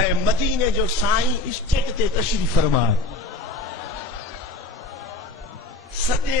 اے مدینے جو سائیں اسٹیج تے تشریف فرما سجے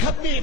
کٻي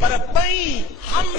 پر ٻئي هم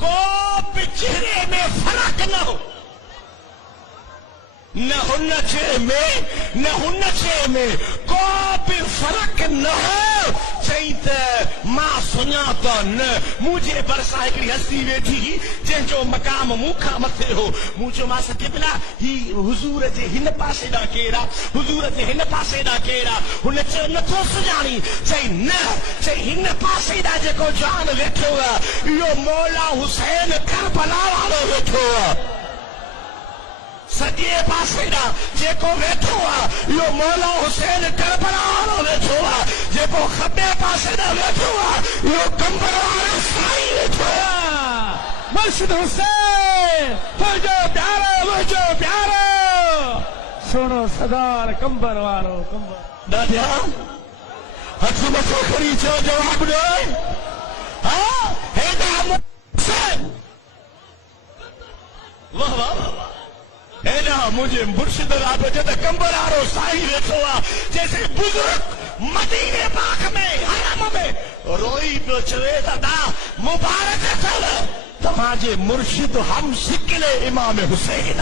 کو به چهري ۾ فرق نه هو نہ ہن چه میں کو بھی فرق نہ ہو چئی تے ماں سنیا تو نہ مجھے برسا ہکڑی ہستی ویٹھی جن جو مقام موکھا مٿے ہو مجھے ماں سکبلا ہی حضور جے ہن پاسے دا کیڑا حضور جے ہن پاسے دا کیڑا ہن چ نٿو سڄاڻي چئی نہ چئی ہن پاسے دا جيڪو جان ويٺو اهو مولا حسین کربلا والو ويٺو سجے پاسے دا جيڪو ويٺو اهو مولا حسین کربلا والو ويٺو جيڪو کٻے پاسے دا ويٺو اهو کمبر والو سائیں ويٺو مرشد حسین وجو پیارو سنو سدار کمبر والو کمبر ڏاڍا ہتھ مٿو کری چو جواب ڏي ہاں هيڏا حسين واہ واہ ایڈا مجھے مرشد رابطہ کمبر آرو سائی ویٹھو جیسے بزرگ مدینے پاک میں حرم میں روئی پہ چوے دا مبارک تھا تماجے مرشد ہم شکل امام حسین